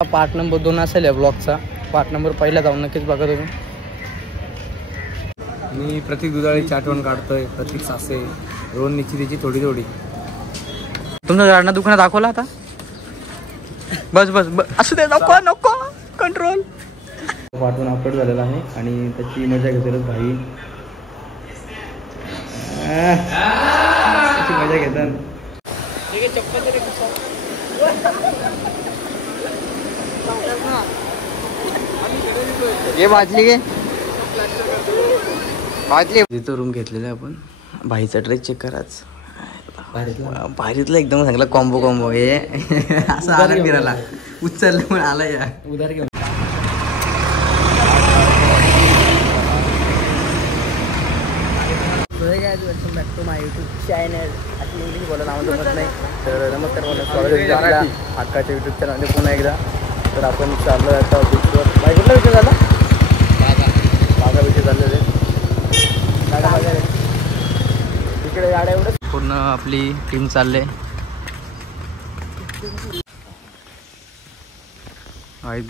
Part number 2 असेल या ब्लॉगचा. Part number पहिला जाऊन नक्कीच बघा तुम्ही. मी प्रतीक दुधाळीची आठवण काढतोय. प्रतीक सासे, रोहन निश्चितीची थोडी थोडी. तुमचं गाडना दुकान दाखवला आता. बस बस असू दे, नको नको कंट्रोल. पार्ट 1 अपलोड झालेला आहे आणि त्याची मजा घेतोय भाई. त्याची मजा घेतात. ये भाजली गे भाजली. तिथं रूम घेतलेला आहे आपण. भाईचा ड्रेस चेक कराच. भारीतला एकदम चांगला कॉम्बो हे असं आला फिरायला उचललं पण आला या उधार घेऊन. Welcome back to my YouTube channel. आता इंग्लिश बोलायला आम्हाला जमत नाही तर नमस्कार बोला, स्वागत आहे आपल्या हक्काच्या यूट्यूब चॅनलमध्ये पुन्हा एकदा. तर आपण चाललो आता बीचवर. बाई कुठला विषय झाला? बागा विषय चाललेले गाड्या वगैरे तिकडे गाड्या एवढं पूर्ण आपली टीम चालले.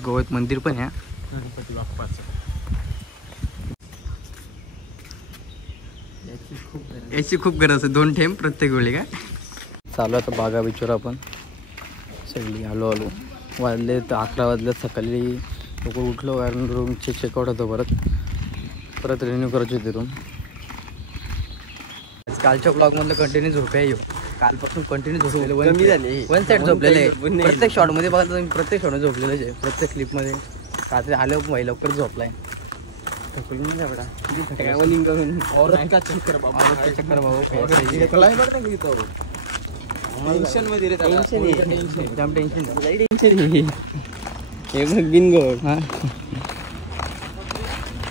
गोव्यात मंदिर पण आहे गणपती बाप्पाचं. याची खूप गरज आहे. 2 थेंब प्रत्येक वेळी काय चालू. आता बागा बीचवर आपण सगळी आलो वाजले तर 11 वाजले. सकाळी लवकर उठलो कारण रूमचे चेकआउट होतं. परत रिन्यू करायची होती रूम. कालच्या ब्लॉगमधलं कंटिन्यू झोपे येऊ. कालपासून कंटिन्यू झोपलेलं वन साईड झोपलेलं आहे. प्रत्येक शॉटमध्ये बघा तुम्ही, प्रत्येक शॉटमध्ये झोपलेलं आहे. प्रत्येक क्लिपमध्ये रात्री आले भाई लवकर झोपलाय.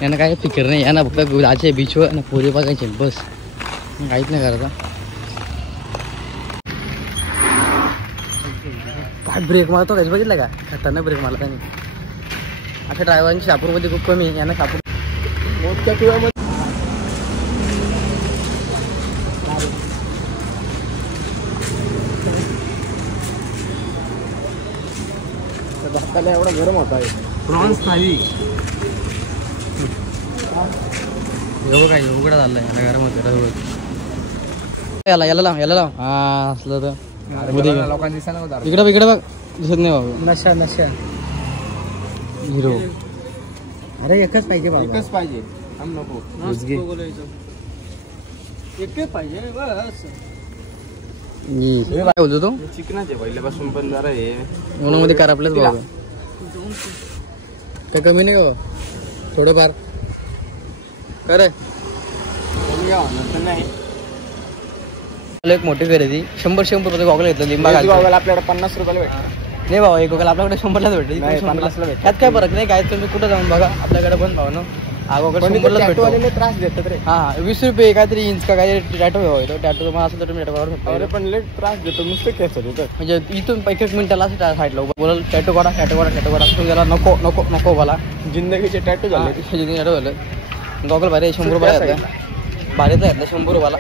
यांना काय फिकर नाही. यांना फक्त जायचे बीचवर ना पोरी बघायचे बस, काहीच नाही करायचं. काय ब्रेक मारतो काहीच बघितलं का? खतरनाक ब्रेक मारला त्यांनी. अशा ड्रायव्हरांची शापूरमध्ये खूप कमी. यांना शापूर मोठ्या किंवा एवढा गरम होता आहे. प्रॉन्स थाली एवढं काय उघडा झालं आहे गरम होतं. याला लाव याला लाव. हा असलं तर लोकांनी दिसत इकडे बघ दिसत नाही बाबा. नशा हिरो. अरे एकच पाहिजे बाबा, एकच पाहिजे. नको एकच पाहिजे बस. काय बोलतो तो? चिकनाचे पहिल्यापासून पण जरा हे उन्हामध्ये करापलेच बाबा. काय कमी नाही बाबा थोडंफार करे. नाही एक मोठी खरेदी 100 रुपये गॉगल घेतलं. लिंबा गॉगल आपल्याकडे 50 रुपयाला भेटतं. नाही बाबा एक गॉगल आपल्याकडे 100लाच भेटते. 50ला भेटत. त्यात काय फरक नाही. काय तुम्ही कुठं जाऊन बघा आपल्याकडे पण भाव ना. गॉगल 100लाच भेटतो. त्रास देतात रे. हा 20 रुपये काहीतरी इंच का काहीतरी टॅटो घ्यावा. टॅटो तुम्हाला असं तर तुम्ही टॅटो काढू शकता. अरे पण लेट त्रास देतो नुसतं केस होतं. म्हणजे इथून 1 मिनिटाला असं साईडला बोलाल टॅटो काढा तुम्ही त्याला नको बोला. जिंदगीचे टॅटो झाले. टॅटो झालं. गॉगल भारी 100 रुपयाला घेतला. भारीचा घेतला 100 रुपयाला.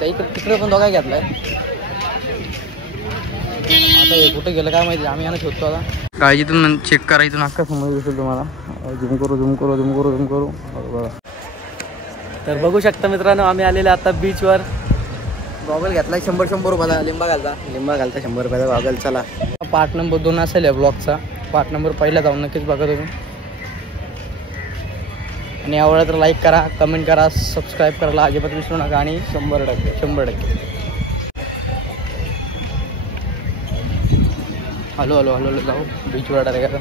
तिकडे पण दोघा घेतलाय. आता हे कुठे गेलं काय माहिती. आम्ही यांना शोधतो आता. काळजीतून चेक करा. इथून अख्खा समज दिसेल तुम्हाला. झूम करू बघा. तर बघू शकता मित्रांनो आम्ही आलेले आता बीचवर. गॉगल घेतलाय 100 रुपयाला. लिंबा घालता 100 रुपयाचा गॉगल. चला पार्ट नंबर 2 असेल या ब्लॉगचा. पार्ट नंबर पहिला जाऊन नक्कीच बघा तुम्ही. आणि आवडलं तर लाईक करा, कमेंट करा, सबस्क्राईब करायला अजिबात विसरू नका. आणि 100% हॅलो जाऊ बीचवर डायरेक्ट.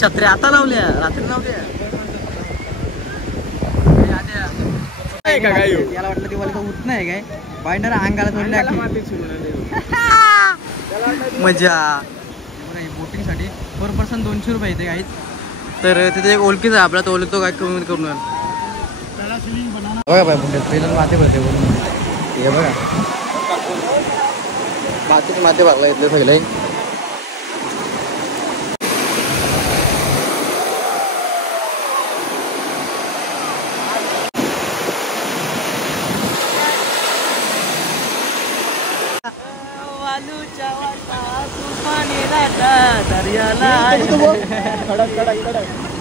छत्र्या आता लावल्या, रात्री लावल्या. याला वाटलं ती मला उठ नाही काय बाइंडर अंगाला थोडी मजा. बोटिंग साठी पर पर्सन 200 रुपये येते काहीच. तर तिथे एक ओळखीच आहे आपला, तो ओळखतो काय कमी करून बघा बाय माते भरते बोलून. हे बघा माते भरला इथलं सगळं.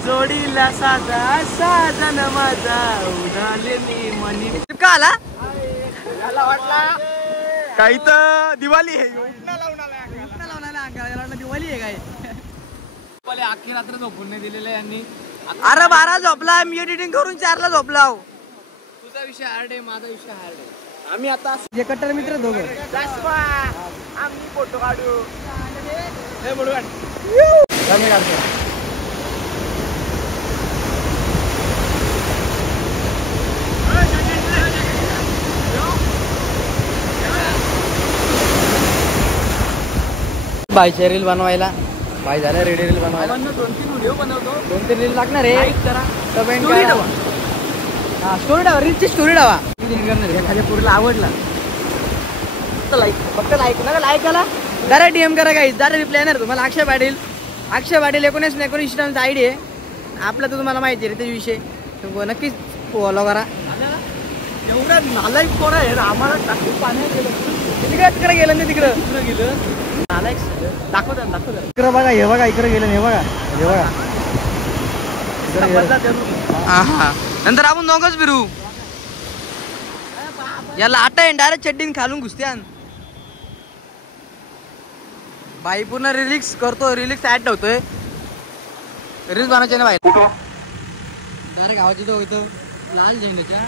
जोडीला साजा साजन माझा उडाले मी मनी का आला काही तर दिवाळी आहे दिवाळी आहे काय अख्खी रात्र झोपून नाही दिलेलं यांनी. अरे 12 झोपला मी एडिटिंग करून 4ला झोपला. तुझा विषय हार्ड आहे, माझा विषय हार्ड आहे. आम्ही आता एकत्र मित्र दोघं आम्ही फोटो काढू. बायचे रील बनवायला बाय झालं रेडी रील बनवायला 2-3 व्हिडिओ बनवतो. 2-3 रील लागणार आहे. करा कमेंट स्टोरी करा. ठेवा. हा स्टोरी टावा रीलची स्टोरी टावा. एखाद्या पुरीला आवडला फक्त लाईक ना लाईक आला जरा DM करा काही जरा रिप्लाय येणार तुम्हाला. अक्षय पाटील 19 Instagramचा आयडी आहे आपला तर तुम्हाला माहिती आहे त्याच्याविषयी नक्कीच फॉलो करा. एवढा नालायक कोण आहे आम्हाला टाकू पाण्यात गेलं तिकडे गेलं नाही तिकडं गेलं नालायक. दाखव इकडं बघा हे बघा इकडे गेलं हे बघा नंतर आपण दोघंच फिरू. याला आटा डायरेक्ट चड्डीन खालून घुसत्यान. बाई पूर्ण रिलिक्स करतो रिलिक्स ऍड ठेवतोय रील्स बनवायचे ना बाई डायरेक्ट गावाची तो इथं लाल झेंड्याच्या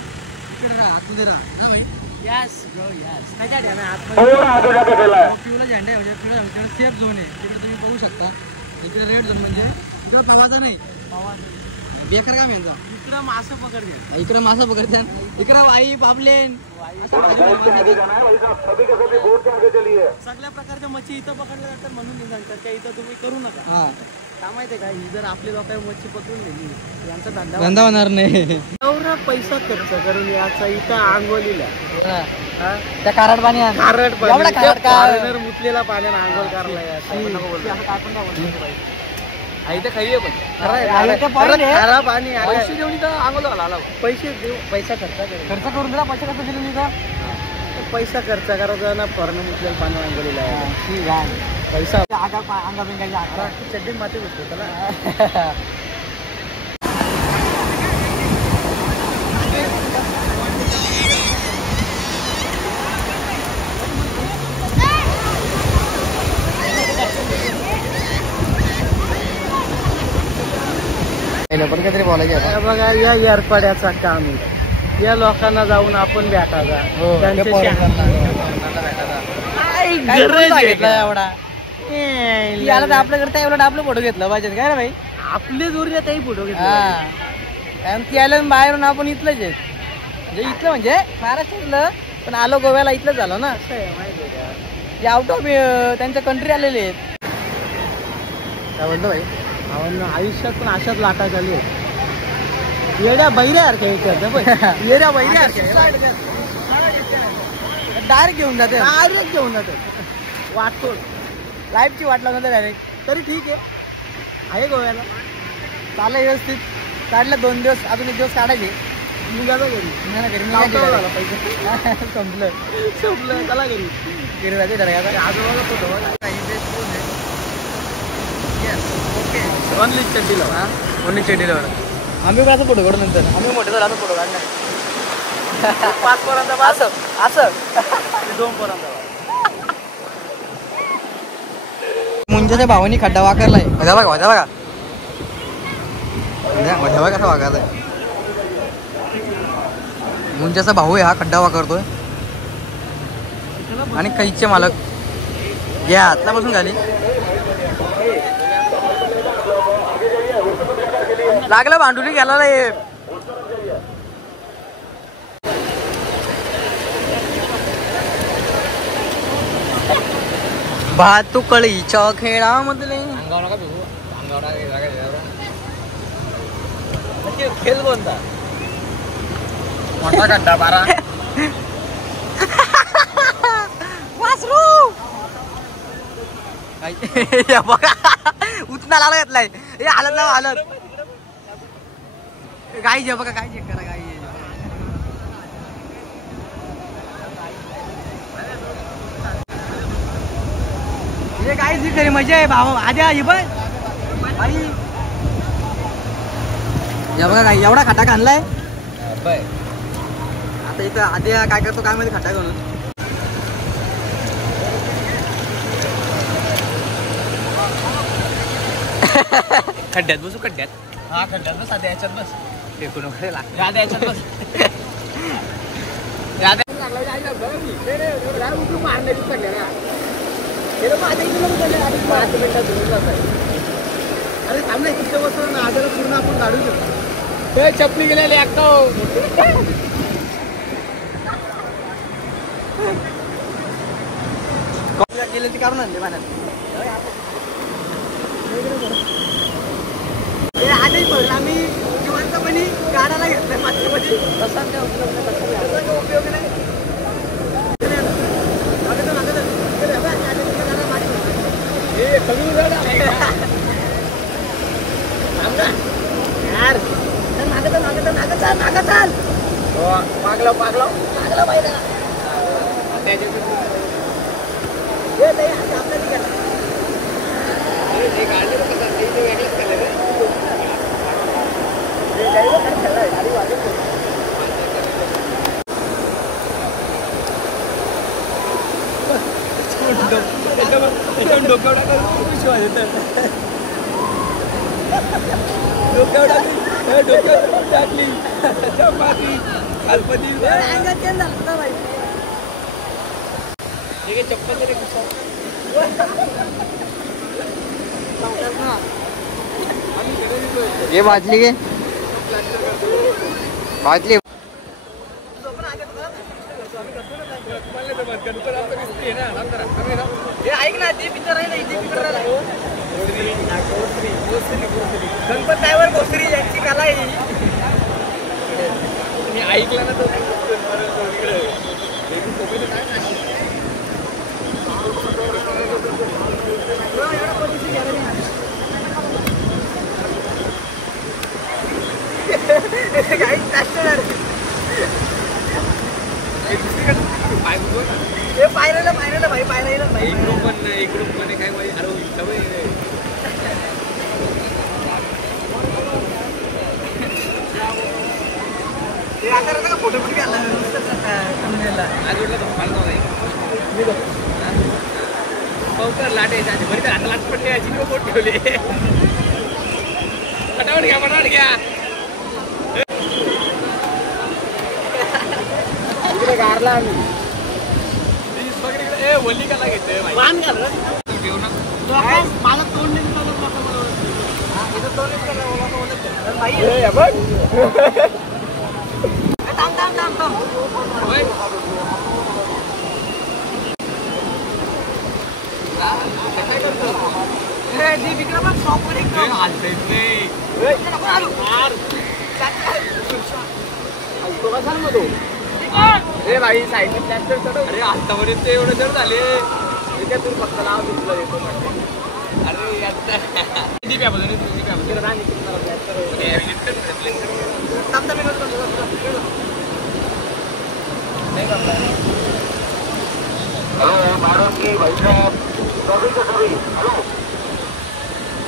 इकडे राहा आतमध्ये राहा यस त्याच्या पिवळा झेंडा आहे सेफ झोन आहे तिकडे तुम्ही बघू शकता. इकडे रेड झोन म्हणजे इकडे पवाचा नाही बेकार काम यांचा. इकडं मासं पकडते इकडे मासा पकडत्या इकडे वाई पापलेन सगळ्या प्रकारच्या मच्छी इथं पकडल्या जातात म्हणून सांगतात का इथं तुम्ही करू नका. हा काय माहितीये का ही जर आपली लोकांनी मच्छी पकडून नेली यांचा धंदा धंदा होणार नाही. एवढा पैसा खर्च करून याचा इथं आंघोलीला त्या खारट पाणी खारट एवढा खारट का मुतलेला पाण्यानं आंघोळ करायला इथं खाई पण खरा पाणी पैसे देऊन इथं आंघोळ घाला. पैसे देऊ पैसा खर्च करून दिला पैसे कसं दिले नाही पैसा खर्च करायचा ना फॉरन मुतलेलं पाणी आंघोलीला पैसा अंगा बिंगा चड्डी माती होतो त्याला. पण काहीतरी बोलायचं बघा या एअरपाड्याचा काम आहे. या लोकांना जाऊन आपण भेटायचा एवढा याला तर आपल्याकडे एवढा आपलं फोटो घेतला पाहिजे काय रे भाई. आपले जोर त्याही फोटो घेतला कारण यायला बाहेरून आपण इथलंच आहेत म्हणजे इथलं म्हणजे महाराष्ट्रातलं पण आलो गोव्याला इथलंच झालं ना. आउट ऑफ त्यांच्या कंट्री आलेले आहेत. काय बोलतो भाई आयुष्यात पण अशाच लाटा झाली आहेत. येड्या बैऱ्यासारख्या येड्या बैऱ्यासारख्या डायरेक्ट घेऊन जाते वाटतो लाईफची वाट लावून डायरेक्ट. तरी ठीक आहे गोव्याला चाललं व्यवस्थित काढलं 2 दिवस अजून 1 दिवस काढायचे निघालो घरी संपलं चला घरी जाते आजोबाला फोटो ओनली चड्डीला आम्ही पण असं फोटो काढू नंतर आम्ही मोठे झाला फोटो काढणार 5 पोरांचा असं 2 पोरांचा मुंजाच्या भावानी खड्डा वाकरलाय बघा कसा वाकरलाय. मुंजाचा भाऊ आहे हा खड्डा वाकरतोय आणि कैचे मालक या आतल्यापासून झाली लागलं भांडुली गेला भातुकळीच्या खेळामधले खेळ कोणता मोठा खड्डा 12 वासरू बघा उचना लागला घेतलाय हे हालत गाई जे बघा काय चेक करा गाई हे काय खरी मजा आहे भाऊ आधी आजी पण या बघा काय एवढा खटाक आणलाय. आता इथं आधी काय करतो काय माहिती खटाक म्हणून. खड्ड्यात बसू खड्ड्यात. हा खड्ड्यात बस. आधी याच्यात बस. फेकून वगैरे लागते. आधी याच्यात बस. अरे थांब ना इथे बसतो ना. आजारा पूर्ण आपण काढू शकतो. हे चपली गेलेली ऐकतो. गेल्याची काढून आणले पाण्यात. आजही बघ आम्ही जिवंतपणी गाडाला घेतलंय मातीमध्ये. तसा काय उपयोग नाही. मागला पाहिजे टाकली चपाती कालपती चप्पल ये भाजली गे भाजली. ऐक ना ते पिक्चर आहे ना इथे पिक्चर गणपत ड्रायव्हर भोसरी यांची कला आहे. मी ऐकलं ना तो. पायरायला भाई पायरायला भाई. एक रूम मध्ये काय पाहिजे. अरे ते आता का फोटो पण घ्यायला पवकर लाट यायची बरी तर आता लाट पडली याची बोट ठेवले. पटावट घ्या पटावट घ्या. गारला आम्ही वली काला घेतोय माझं तोंड अरे भाई साईड अरे आतापर्यंत एवढं जर झाले तू फक्त नाव दिसलं येतो. अरे मैडम की भाई साहब सभी के सभी हेलो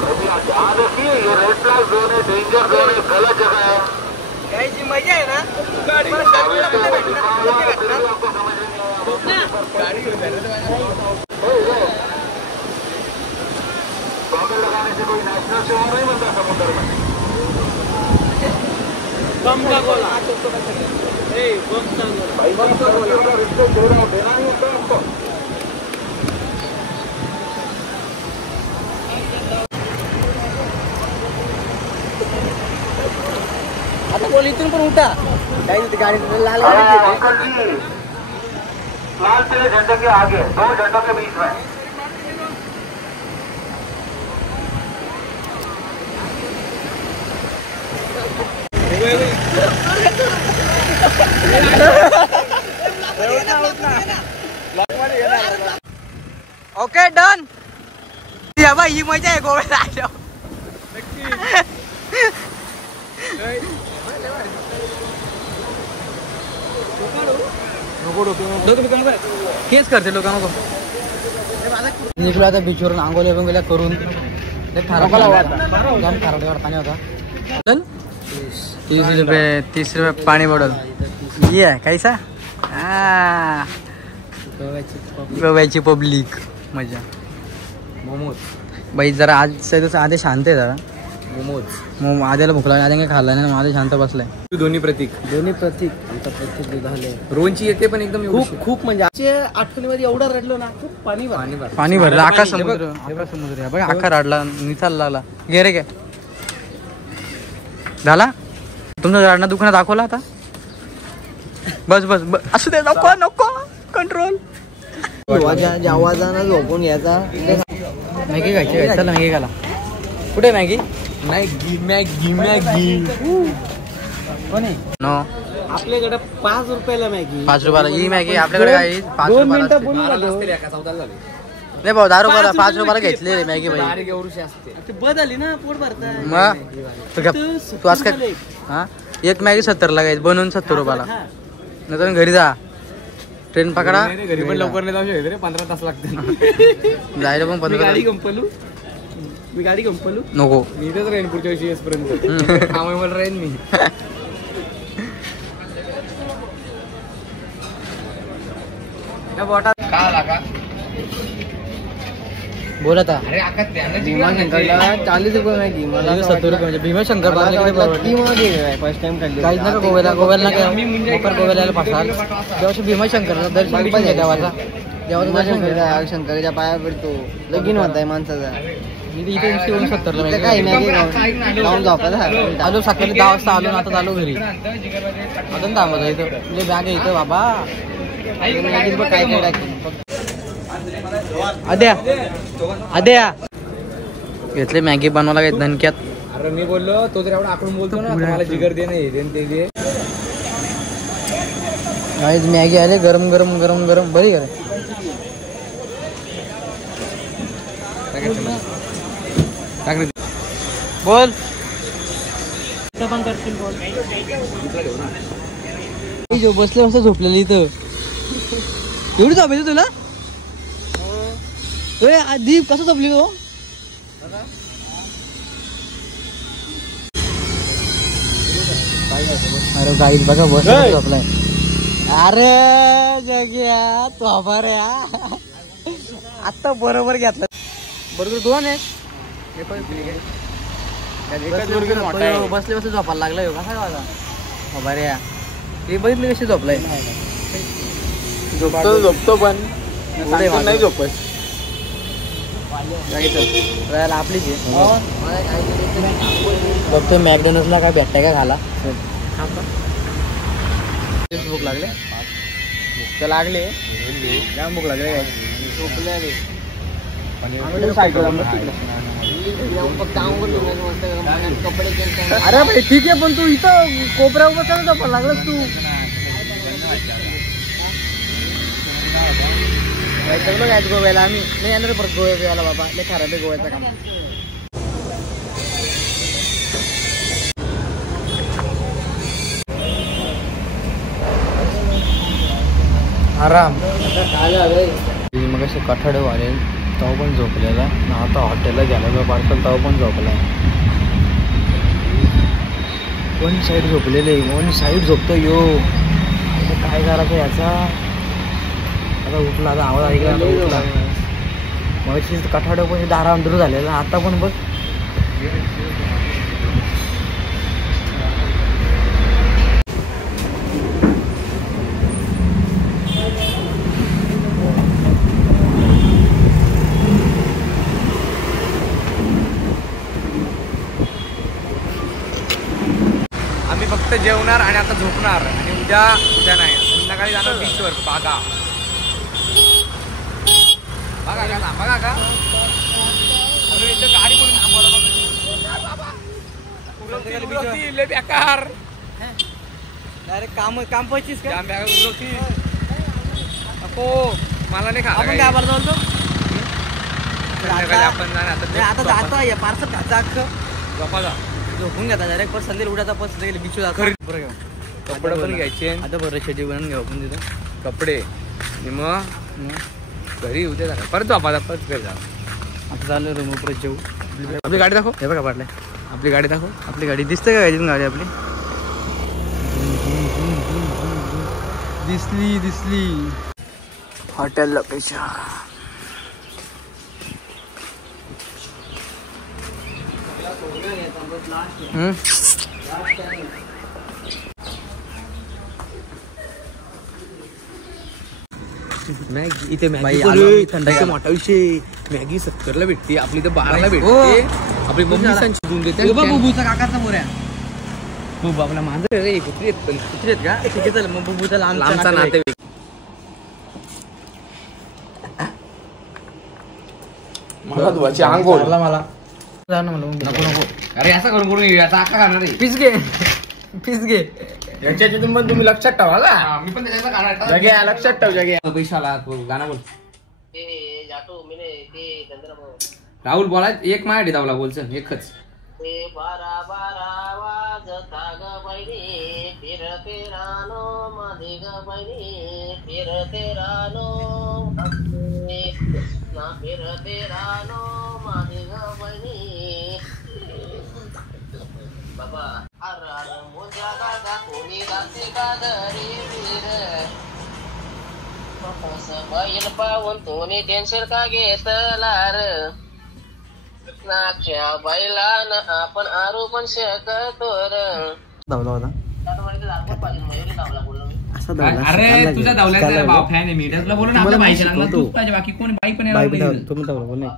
कृपया ध्यान रखिए. ये रेड फ्लैग जोन है, डेंजर जोन है, गलत जगह है. जी मजा आहे ना गाडी आपको समझ नहीं बॉम्बे लगाने से कोई नेशनल शो नहीं बनता समुद्र में. बम का गोला भाई रिस्पेक्ट दे रहा हूँ, देना नहीं होता आपको. आता बोल इथून पण उठा काही गाडी लाल अंकल जी लाल पीले झंडे के आगे 2 झंडों के बीच में ओके डन. या बाई ही मजा आहे गोव्याला आल्यावर. केस करते लोकांना. निघलो आता बीचवरून आंघोळ्या बिंगोळ्या करून पाणी होता. 30 रुपये पाणी बॉटल. ये कैसा गोव्याची पब्लिक मजा. मोमोज बाई जरा आज आधी शांत आहे जरा. मोमोज आद्याला भूक लागली. आधी काही खाल्ला नाही. आधी शांत बसलाय. दोन्ही प्रतीक आमचा प्रत्येक झाले. रोनची येते पण एकदम खूप म्हणजे आठवणीमध्ये एवढा रडलो ना. खूप पाणी भरलं. आकाश समुद्र बघ. आका रडला निचाल लागला. घे रे काय झाला तुमचा रडणं दुकानात दाखवला आता. बस असू दे. नको कंट्रोल. आवाजानं झोपून घ्यायचा. मॅगी खायची. चला मॅगी खाला. कुठे मॅगी? मॅगी नो आपल्याकडे 5 रुपयाला मॅगी. 5 रुपयाला ही मॅगी आपल्याकडे काही 5 रुपयाला नाही भाऊ. 10 रुपयाला 5 रुपयाला घेतली रे मॅगी भाई. बदलली ना पोट भरता. मग तू आज काय हा एक मॅगी 70ला घ्यायची बनवून 70 रुपयाला. नाही तर घरी जा. ट्रेन पकडा. घरी पण लवकर नाही जाऊ शकत रे. 15 तास लागते जायला पण 15 मी गाडी कंपलू नको. मी इथेच राहीन पुढच्या वर्षी येईपर्यंत. मला राहीन मी. बोलत भीमाशंकरला 40 रुपये मॅगी. मला 70 रुपये म्हणजे भीमाशंकर फर्स्ट टाइम खाल्ली. काहीच नका गोव्याला गोव्याला पासाल. जेव्हा भीमाशंकरला दर्शन पण घ्या देवाचा. शंकराच्या पाया पडतो. लगीन होत आहे माणसाचा. इथे 70ला काय मॅगी लावून झोपायला. आलो सकाळी 10 वाजता आलो. आता आलो घरी. अजून थांबत इथं म्हणजे बॅग आहे इथं बाबा. काय काय टाकी आद्या घेतले मॅगी बनवायला काही धनक्यात. अरे मी बोललो तो जर एवढा आकडून बोलतो ना मला जिगर दे नाही ते दे. मॅगी आले गरम बरी करे. बोल बसले मस्त झोपलेली इथं. एवढी झोपायची तुला. दीप कसं झोपली हो. अरे गाईत बघा बस झोपलाय. अरे जग्या तू आभार आता बरोबर घेतला. बरोबर 2 आहेत. बसले बसले झोपायला लागलाय. कसा वाजा बरे ते बघितले कशी झोपलाय. झोपतो पण नाही झोपत. आपलीच बघतो मॅकडॉनल्ड्सला काय भेटताय का खाला. भूक लागले. भूक तर लागले. काय भूक लागले. अरे भाई ठीक आहे पण तू इथं कोपऱ्यावर बसायला झोपायला लागलास तू. गोव्याला आम्ही नाही येणार परत गोव्याला बाबा. लय खराब आहे गोव्याचं काम. आराम मग असे कठाडे वाढेल तेव्हा पण झोपलेला. आता हॉटेलला गेला पार्सल तेव्हा पण झोपला. वन साईड झोपलेले. वन साईड झोपतो यो. काय करायचं याचा. आता उठला. आता आवाज ऐकला उठला. मग कठाडे पण दारा अंदर झालेला. आता पण बघ फक्त जेवणार आणि आता झोपणार. आणि उद्या नाही संध्याकाळी जाणार बीचवर. बागा का गाडी म्हणून बेकार. डायरेक्ट काम पाहिजेच का. नको मला नाही खा. आपण काय बोलतो आपण आता जातो या पार्सल खायचं अख्खं. झोपा जा. झोपून घेता डायरेक्ट पण संध्याकाळी उठायचा पण संध्याकाळी बीचवर जातो. कपडे पण घ्यायचे. आता बरं शेटी बनवून घेऊ आपण तिथं कपडे. मग घरी उद्या झाला परत झोपा परत घरी जा. आता चालू रूम परत जेऊ. आपली गाडी दाखव. हे बघा पाडलाय. आपली गाडी दाखव. आपली गाडी दिसते का गाडीतून? गाडी आपली दिसली. Hotel location. मॅगी इथे मॅगी मोठा विषय. मॅगी 70ला भेटते, आपली तर 12ला भेटते. आपली मम्मी शिजून देते. बुबूचा काकाचा मोऱ्या. बुबू आपला मांजर रे. कुत्री आहेत का? ठीक आहे चल मग बुबूचा लांबचा नातेवाईक. मला धुवायची आंघोळ. मला नको. अरे असं करून याचा आका खाणार आहे. पीस घे. याच्यातून पण तुम्ही लक्षात ठेवा का? मी पण त्याचा खाणार. जग्या लक्षात ठेव. जग्या पैशाला गाणं बोल. राहुल बोला. एक माझ्या धावला बोल. चल एकच. बारा बारा वाजता ग बहिणी फिरते रानो माझे ग बहिणी फिरते रानो ना फिरते रानो माझे ग बहिणी बाबा हर हर मोजा गागा कोणी राहते का घरी फिर बैल पाहून कोणी टेन्शन का घेतला र नाच्या बैलान आपण आरू पण शकतो धावला होता. अरे तुझ्या धावल्याचा भाव फॅन आहे मी. तुला बोलू ना आपल्या बाईक लागला. तू पाहिजे बाकी कोणी बाईक पण तुम्ही धावला बोल नाही.